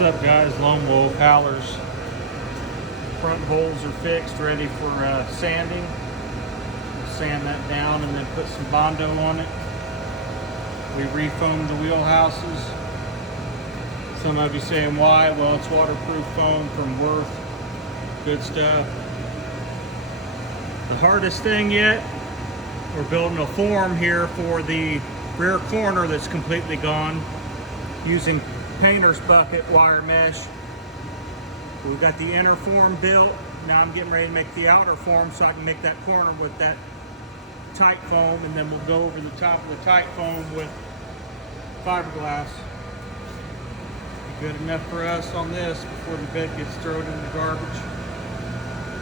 What's up, guys? Lone Wolf Howlers. Front holes are fixed, ready for sanding. We'll sand that down and then put some Bondo on it. We refoamed the wheel houses. Some of you saying why? Well, it's waterproof foam from Worth. Good stuff. The hardest thing yet, we're building a form here for the rear corner that's completely gone, using painter's bucket wire mesh. We've got the inner form built. Now I'm getting ready to make the outer form so I can make that corner with that tight foam, and then we'll go over the top of the tight foam with fiberglass. Be good enough for us on this before the bed gets thrown in the garbage.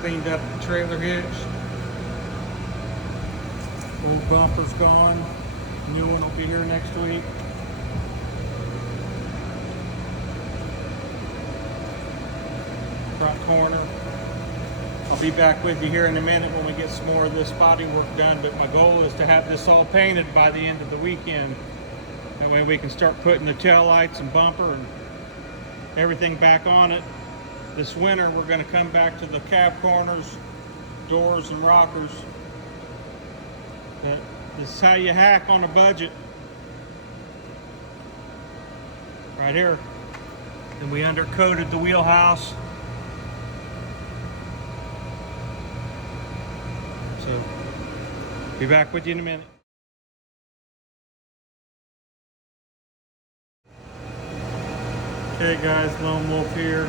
Cleaned up the trailer hitch. Old bumper's gone. New one will be here next week. Front corner. I'll be back with you here in a minute when we get some more of this body work done, but my goal is to have this all painted by the end of the weekend. That way we can start putting the tail lights and bumper and everything back on it. This winter we're going to come back to the cab corners, doors and rockers. But this is how you hack on a budget. Right here. And we undercoated the wheelhouse. So, be back with you in a minute. Okay guys, Lone Wolf here.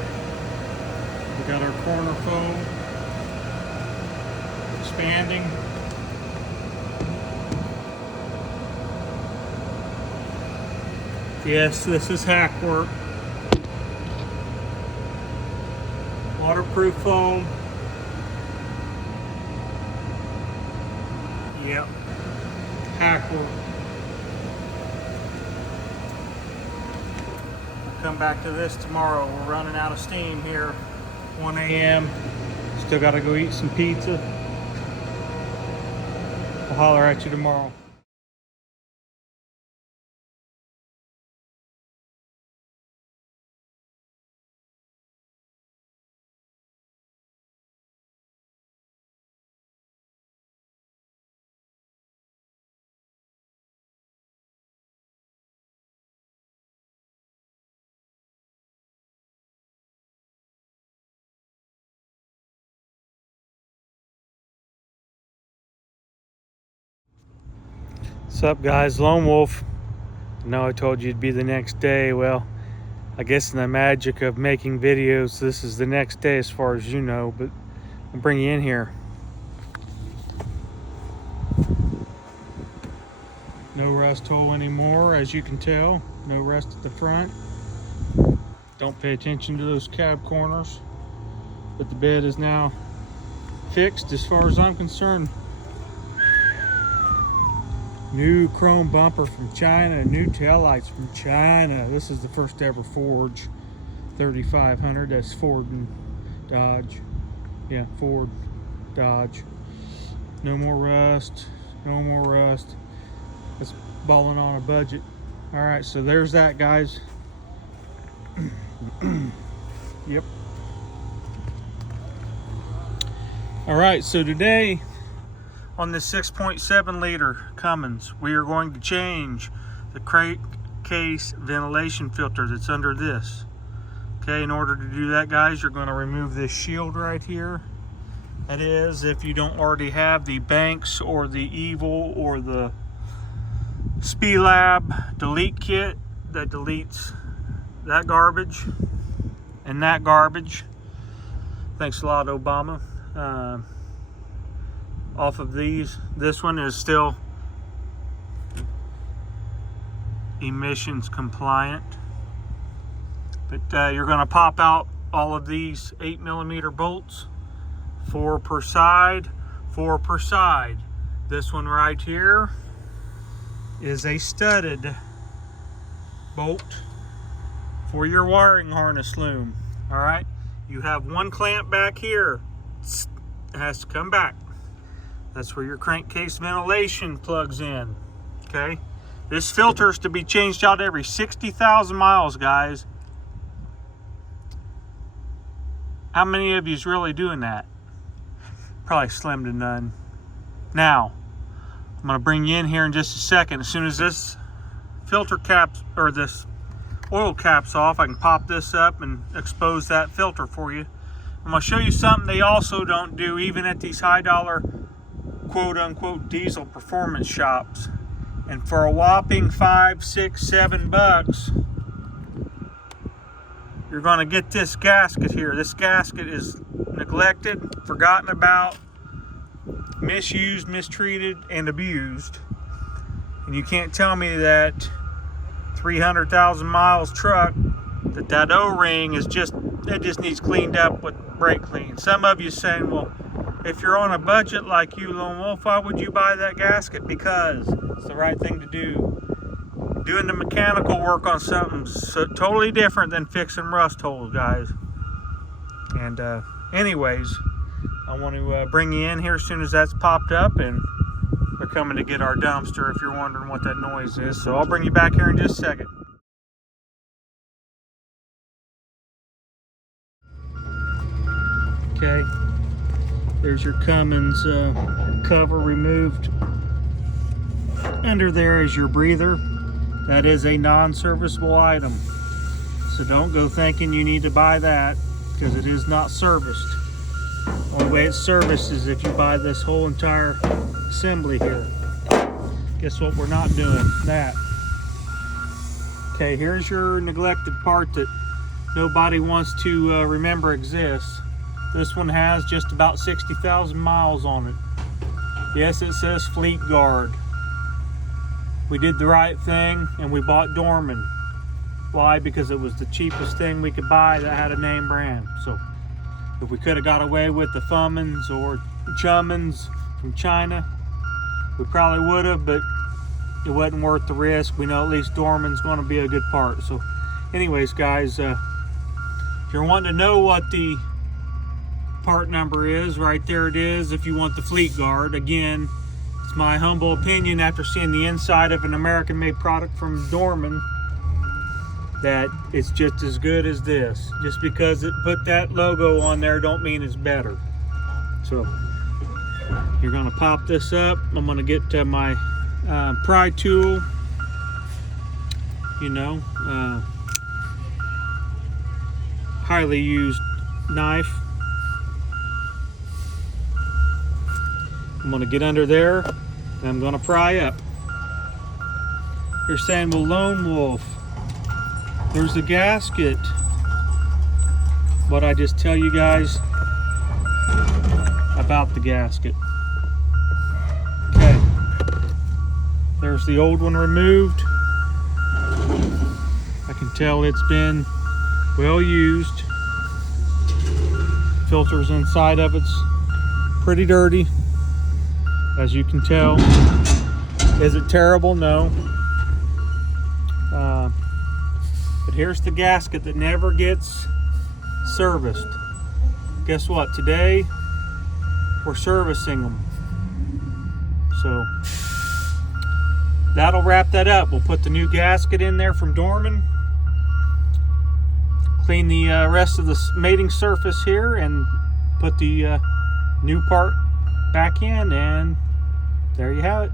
We got our corner foam expanding. Yes, this is hack work. Waterproof foam. Yep. Hack work. We'll come back to this tomorrow. We're running out of steam here. 1 a.m. Still got to go eat some pizza. I'll holler at you tomorrow. What's up, guys? Lone Wolf. I know I told you it'd be the next day. Well, I guess in the magic of making videos, this is the next day as far as you know, but I'll bring you in here. No rust hole anymore, as you can tell. No rust at the front. Don't pay attention to those cab corners. But the bed is now fixed as far as I'm concerned. New chrome bumper from China, new taillights from China. This is the first ever Forge 3500. That's Ford and Dodge. Yeah, Ford, Dodge. No more rust, no more rust. That's balling on a budget. All right, so there's that, guys. Yep. All right, so today, on this 6.7 liter Cummins, we are going to change the crankcase ventilation filter that's under this. Okay, in order to do that, guys, you're going to remove this shield right here. That is, if you don't already have the Banks or the Evil or the Speelab delete kit that deletes that garbage and that garbage. Thanks a lot, Obama. Off of these. This one is still emissions compliant, but you're going to pop out all of these 8mm bolts, 4 per side, 4 per side. This one right here is a studded bolt for your wiring harness loom. All right, you have one clamp back here. It has to come back. That's where your crankcase ventilation plugs in. Okay, this filter is to be changed out every 60,000 miles, guys. How many of you is really doing that? Probably slim to none. Now, I'm going to bring you in here in just a second. As soon as this filter cap, or this oil cap's off, I can pop this up and expose that filter for you. I'm going to show you something they also don't do, even at these high dollar quote-unquote diesel performance shops. And for a whopping $5, $6, $7, you're going to get this gasket here. This gasket is neglected, forgotten about, misused, mistreated, and abused. And you can't tell me that 300,000 miles truck, that O-ring is just, it just needs cleaned up with brake clean. Some of you saying, well, if you're on a budget like you, Lone Wolf, why would you buy that gasket? Because it's the right thing to do. Doing the mechanical work on something so totally different than fixing rust holes, guys. And anyways, I want to bring you in here as soon as that's popped up, and we're coming to get our dumpster if you're wondering what that noise is. So I'll bring you back here in just a second. Okay, there's your Cummins cover removed. Under there is your breather. That is a non-serviceable item. So don't go thinking you need to buy that, because it is not serviced. Only way it's serviced is if you buy this whole entire assembly here. Guess what we're not doing? That. Okay, here's your neglected part that nobody wants to remember exists. This one has just about 60,000 miles on it. Yes, it says Fleet Guard. We did the right thing and we bought Dorman. Why? Because it was the cheapest thing we could buy that had a name brand. So if we could have got away with the Fummins or Chummins from China, we probably would have, but it wasn't worth the risk. We know at least Dorman's going to be a good part. So anyways, guys, if you're wanting to know what the part number is, right there it is. If you want the Fleet Guard, again, it's my humble opinion after seeing the inside of an American-made product from Dorman that it's just as good as this. Just because it put that logo on there don't mean it's better. So you're going to pop this up. I'm going to get my pry tool, you know, highly used knife. I'm going to get under there and I'm going to pry up. You're saying, well, Lone Wolf, there's the gasket. What I just tell you guys about the gasket. Okay, there's the old one removed. I can tell it's been well used. Filters inside of it's pretty dirty, as you can tell. Is it terrible? No. But here's the gasket that never gets serviced. Guess what? Today we're servicing them. So that'll wrap that up. We'll put the new gasket in there from Dorman, clean the rest of the mating surface here, and put the new part back in, and there you have it.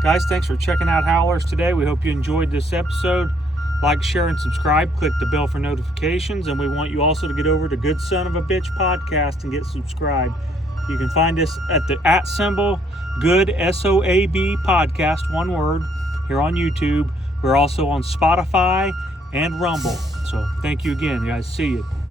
Guys, thanks for checking out Howlers today. We hope you enjoyed this episode. Like, share, and subscribe. Click the bell for notifications, and we want you also to get over to Good Son of a Bitch podcast and get subscribed. You can find us at the @ Good SOAB podcast, one word, here on YouTube. We're also on Spotify and Rumble. So thank you again, guys. See you.